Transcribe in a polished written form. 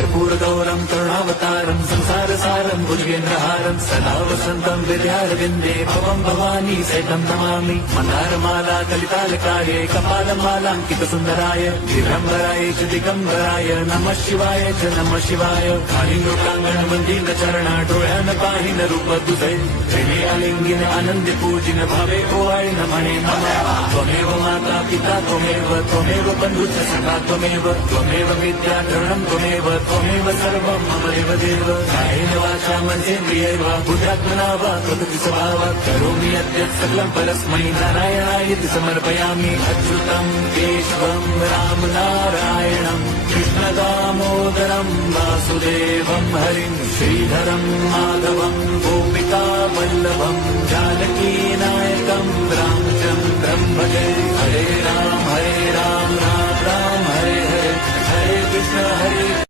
कर्पूरगौरं करुणावतारं संसारसारं भुजगेन्द्रहारं सदा वसन्तं हृदयारविन्दे भवं भवानी सहितं नमामि। मन्दारमाला कलितालकाय कपालमालाङ्कितसुन्दराय दिगम्बराय च दिगम्बराय नमः शिवाय च नमः शिवाय। कालिङ्गोटाङ्गणमन्दिरचरण डोळ्यान पाहिन रूप तुझे प्रेमे आलिंगिन आनंदी पूजिन भावे ओवाळीन म्हणे नमः। त्वमेव माता पिता त्वमेव बन्धुश्च सखा त्वमेव विद्या द्रविणं त्वमेव सर्वं मम देवदेव। कायेन वाचा मनसेन्द्रियैर्व बुद्ध्यात्मना वा कृतं स्वभावात् करोमि यद्यत् सकलं परस्मै नारायणायेति समर्पयामि। अच्युतं केशवं राम नारायणं कृष्णदामोदरं वासुदेवं हरिं श्रीधरं माधवं गोपिका वल्लभं जानकीनायकं रामचन्द्रं भजे। हरे राम राम राम हरे हरे हरे कृष्ण हरे